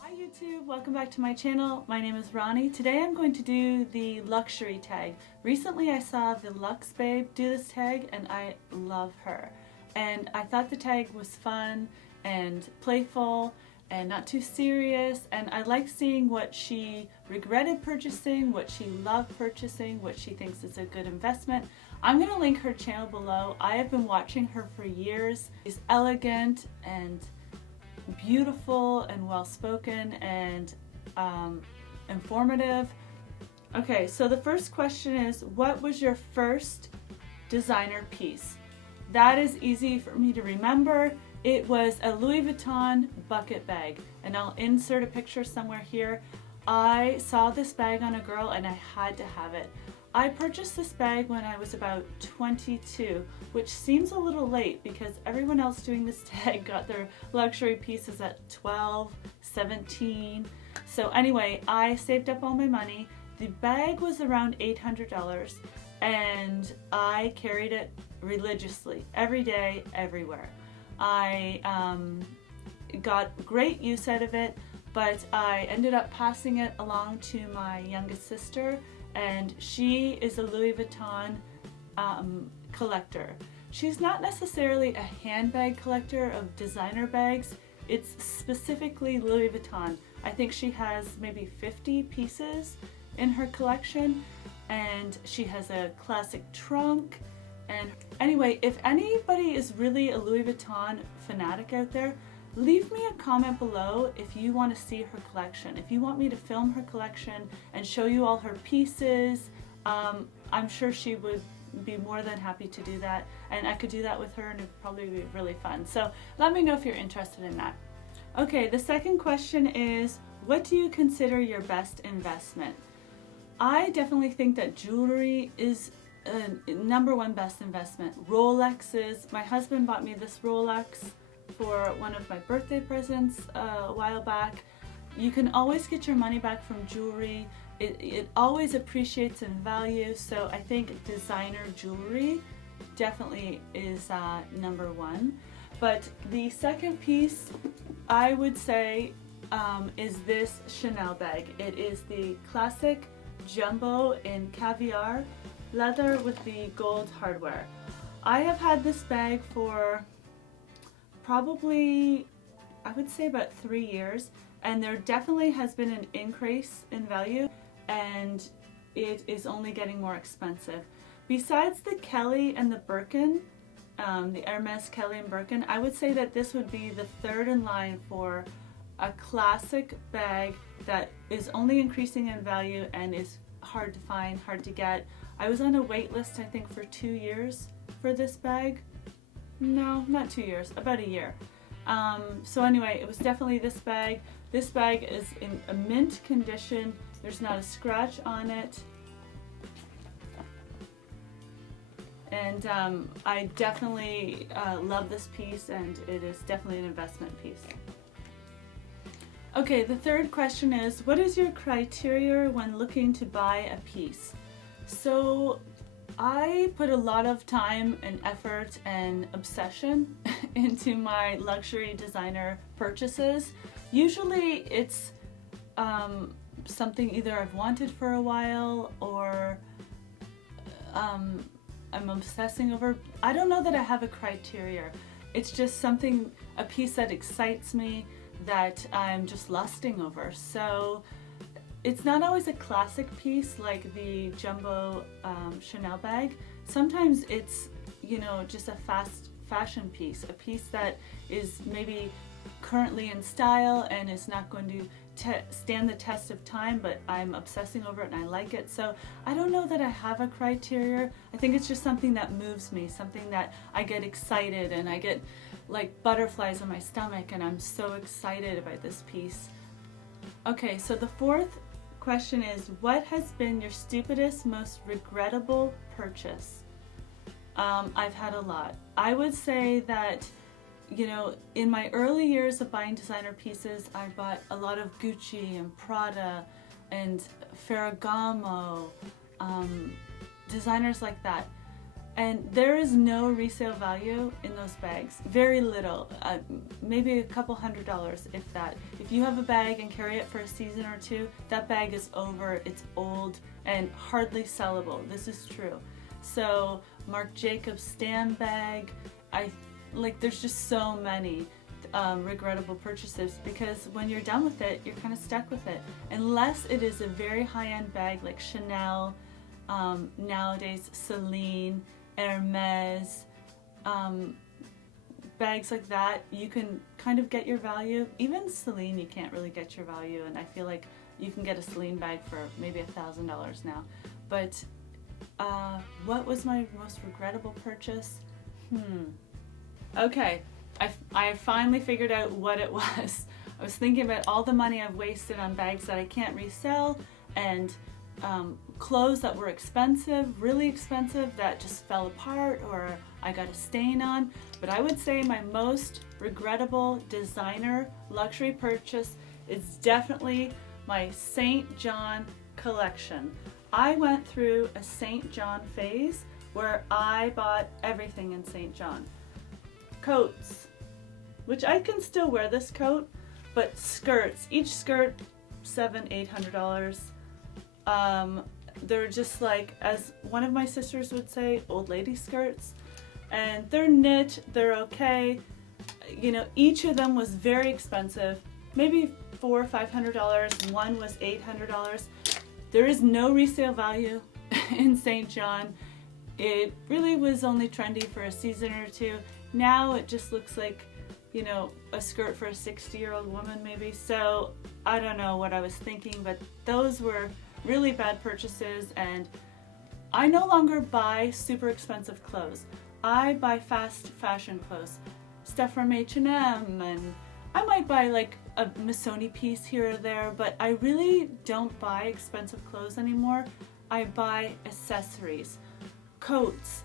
Hi YouTube, welcome back to my channel. My name is Ronnie. Today I'm going to do the luxury tag. Recently I saw the Luxe babe do this tag and I love her. And I thought the tag was fun and playful and not too serious, and I like seeing what she regretted purchasing, what she loved purchasing, what she thinks is a good investment. I'm going to link her channel below. I have been watching her for years. She's elegant and beautiful and well-spoken and informative. Okay, so the first question is, what was your first designer piece? That is easy for me to remember. It was a Louis Vuitton bucket bag, and I'll insert a picture somewhere here. I saw this bag on a girl and I had to have it. I purchased this bag when I was about 22, which seems a little late because everyone else doing this tag got their luxury pieces at 12, 17. So anyway, I saved up all my money. The bag was around $800 and I carried it religiously, every day, everywhere. I got great use out of it, but I ended up passing it along to my youngest sister, and she is a Louis Vuitton collector. She's not necessarily a handbag collector of designer bags. It's specifically Louis Vuitton. I think she has maybe 50 pieces in her collection, and she has a classic trunk. And anyway, if anybody is really a Louis Vuitton fanatic out there, leave me a comment below if you want to see her collection. If you want me to film her collection and show you all her pieces, I'm sure she would be more than happy to do that, and I could do that with her and it would probably be really fun. So let me know if you're interested in that. Okay, the second question is, what do you consider your best investment? I definitely think that jewelry is number one best investment. Rolexes. My husband bought me this Rolex for one of my birthday presents a while back. You can always get your money back from jewelry. It always appreciates in value, so I think designer jewelry definitely is number one. But the second piece I would say is this Chanel bag. It is the classic jumbo in caviar leather with the gold hardware. I have had this bag for probably, I would say, about 3 years, and there definitely has been an increase in value, and it is only getting more expensive. Besides the Kelly and the Birkin, the Hermes Kelly and Birkin, I would say that this would be the third in line for a classic bag that is only increasing in value and is hard to find, hard to get. I was on a wait list, I think, for 2 years for this bag. No, not 2 years, about a year. So anyway, it was definitely this bag. This bag is in a mint condition. There's not a scratch on it. And I definitely love this piece, and it is definitely an investment piece. Okay, the third question is, what is your criteria when looking to buy a piece? So I put a lot of time and effort and obsession into my luxury designer purchases. Usually it's something either I've wanted for a while or I'm obsessing over. I don't know that I have a criteria. It's just something, a piece that excites me, that I'm just lusting over. So it's not always a classic piece like the jumbo Chanel bag. Sometimes it's, you know, just a fast fashion piece, a piece that is maybe currently in style and is not going to stand the test of time, but I'm obsessing over it and I like it. So I don't know that I have a criteria. I think it's just something that moves me, something that I get excited and I get like butterflies on my stomach and I'm so excited about this piece. Okay, so the fourth question is, what has been your stupidest, most regrettable purchase? I've had a lot. I would say that, you know, in my early years of buying designer pieces, I bought a lot of Gucci and Prada and Ferragamo, designers like that. And there is no resale value in those bags. Very little, maybe a couple $100 if that. If you have a bag and carry it for a season or two, that bag is over, it's old, and hardly sellable. This is true. So Marc Jacobs Stan bag, there's just so many regrettable purchases, because when you're done with it, you're kind of stuck with it. Unless it is a very high-end bag like Chanel, nowadays Celine, Hermes, bags like that, you can kind of get your value. Even Celine, you can't really get your value, and I feel like you can get a Celine bag for maybe $1,000 now. But what was my most regrettable purchase? Okay, I finally figured out what it was. I was thinking about all the money I've wasted on bags that I can't resell, and clothes that were expensive, really expensive, that just fell apart or I got a stain on. But I would say my most regrettable designer luxury purchase is definitely my St. John collection. I went through a St. John phase where I bought everything in St. John. Coats, which I can still wear this coat, but skirts, each skirt $700-800. They're just like, as one of my sisters would say, old lady skirts, and they're knit, they're okay. You know, each of them was very expensive, maybe $400 or $500. One was $800. There is no resale value in St. John. It really was only trendy for a season or two. Now it just looks like, you know, a skirt for a 60-year-old woman maybe. So I don't know what I was thinking, but those were really bad purchases, and I no longer buy super expensive clothes. I buy fast fashion clothes, stuff from H&M, and I might buy like a Missoni piece here or there, but I really don't buy expensive clothes anymore. I buy accessories, coats,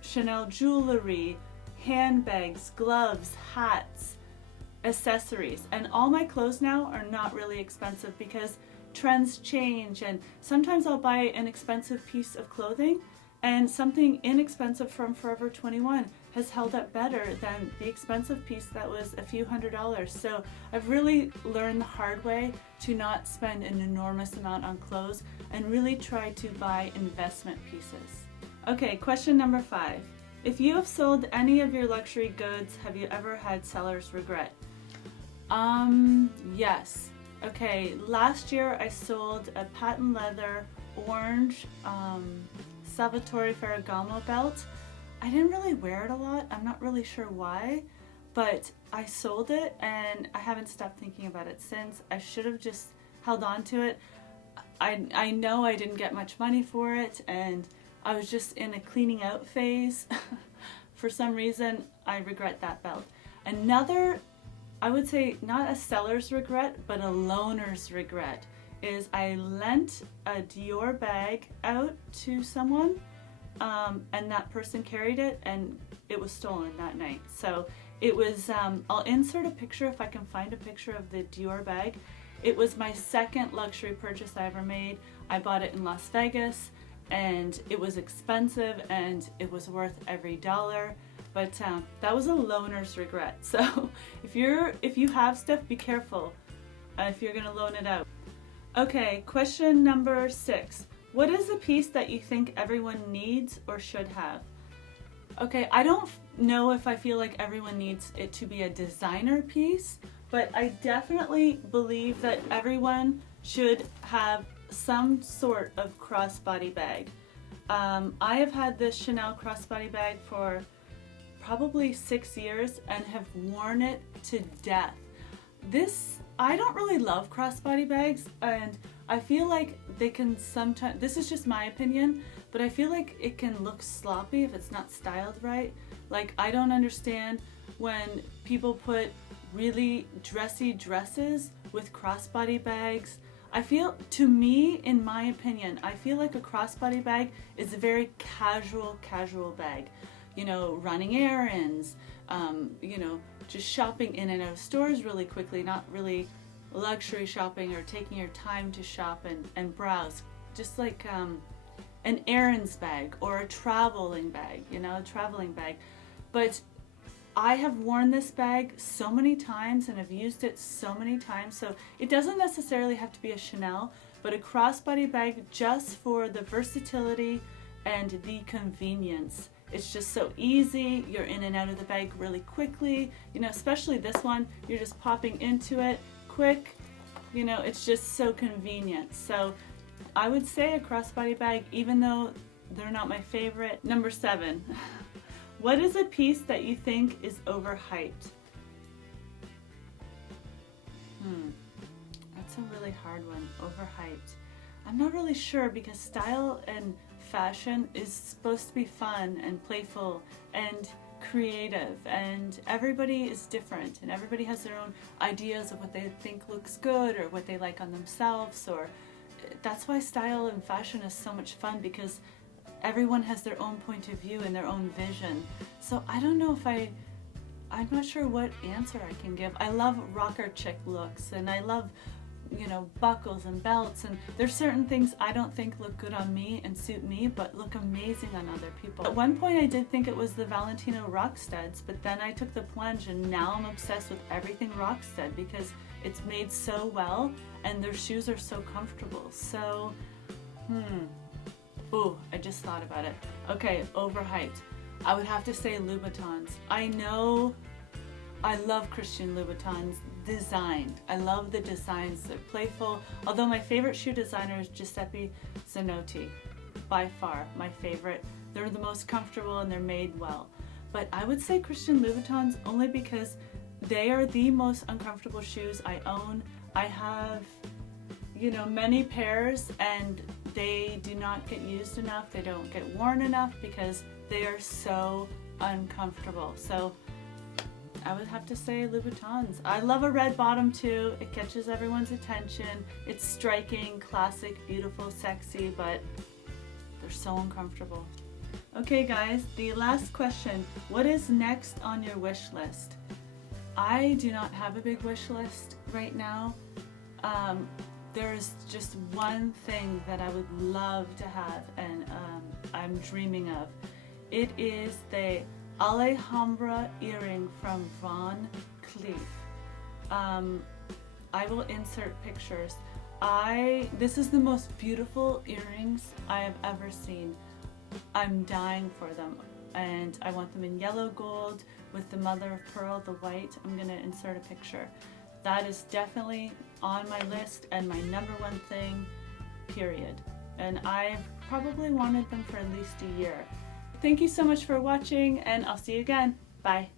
Chanel jewelry, handbags, gloves, hats, accessories. And all my clothes now are not really expensive because trends change, and sometimes I'll buy an expensive piece of clothing and something inexpensive from Forever 21 has held up better than the expensive piece that was a few $100s. So I've really learned the hard way to not spend an enormous amount on clothes and really try to buy investment pieces. Okay, question number 5. If you have sold any of your luxury goods, have you ever had seller's regret? Yes. Okay, last year I sold a patent leather orange Salvatore Ferragamo belt. I didn't really wear it a lot. I'm not really sure why, but I sold it and I haven't stopped thinking about it since. I should have just held on to it. I know I didn't get much money for it, and I was just in a cleaning out phase. For some reason, I regret that belt. Another, I would say not a seller's regret, but a loaner's regret, is I lent a Dior bag out to someone, and that person carried it and it was stolen that night. So it was, I'll insert a picture if I can find a picture of the Dior bag. It was my second luxury purchase I ever made. I bought it in Las Vegas, and it was expensive and it was worth every dollar. But that was a loaner's regret. So if you have stuff, be careful if you're gonna loan it out. Okay, question number 6. What is a piece that you think everyone needs or should have? Okay, I don't know if I feel like everyone needs it to be a designer piece, but I definitely believe that everyone should have some sort of crossbody bag. I have had this Chanel crossbody bag for probably 6 years and have worn it to death. I don't really love crossbody bags, and I feel like they can sometimes, this is just my opinion, but I feel like it can look sloppy if it's not styled right. Like, I don't understand when people put really dressy dresses with crossbody bags. I feel, to me, in my opinion, I feel like a crossbody bag is a very casual bag. You know, running errands, you know, just shopping in and out of stores really quickly, not really luxury shopping or taking your time to shop and browse. Just like an errands bag or a traveling bag, you know, a traveling bag. But I have worn this bag so many times and have used it so many times, so it doesn't necessarily have to be a Chanel, but a crossbody bag just for the versatility and the convenience. It's just so easy. You're in and out of the bag really quickly. You know, especially this one, you're just popping into it quick. You know, it's just so convenient. So I would say a crossbody bag, even though they're not my favorite. Number 7. What is a piece that you think is overhyped? That's a really hard one. Overhyped. I'm not really sure, because style and fashion is supposed to be fun and playful and creative, and everybody is different and everybody has their own ideas of what they think looks good or what they like on themselves, or that's why style and fashion is so much fun, because everyone has their own point of view and their own vision. So I don't know if I'm not sure what answer I can give. I love rocker chick looks, and I love, you know, buckles and belts, and there's certain things I don't think look good on me and suit me, but look amazing on other people. At one point I did think it was the Valentino Rockstuds, but then I took the plunge and now I'm obsessed with everything Rockstud, because it's made so well and their shoes are so comfortable. So, ooh, I just thought about it. Okay, overhyped. I would have to say Louboutins. I know I love Christian Louboutins design. I love the designs. They're playful. Although my favorite shoe designer is Giuseppe Zanotti. By far my favorite. They're the most comfortable and they're made well. But I would say Christian Louboutins only because they are the most uncomfortable shoes I own. I have, you know, many pairs, and they do not get used enough. They don't get worn enough because they are so uncomfortable. So I would have to say Louboutins. I love a red bottom too. It catches everyone's attention. It's striking, classic, beautiful, sexy, but they're so uncomfortable. Okay guys, the last question. What is next on your wish list? I do not have a big wish list right now. There's just one thing that I would love to have, and I'm dreaming of. It is the Alhambra earring from Van Cleef. I will insert pictures. This is the most beautiful earrings I have ever seen. I'm dying for them, and I want them in yellow gold with the mother of pearl, the white. I'm gonna insert a picture. That is definitely on my list and my number one thing, period. And I've probably wanted them for at least a year. Thank you so much for watching, and I'll see you again. Bye.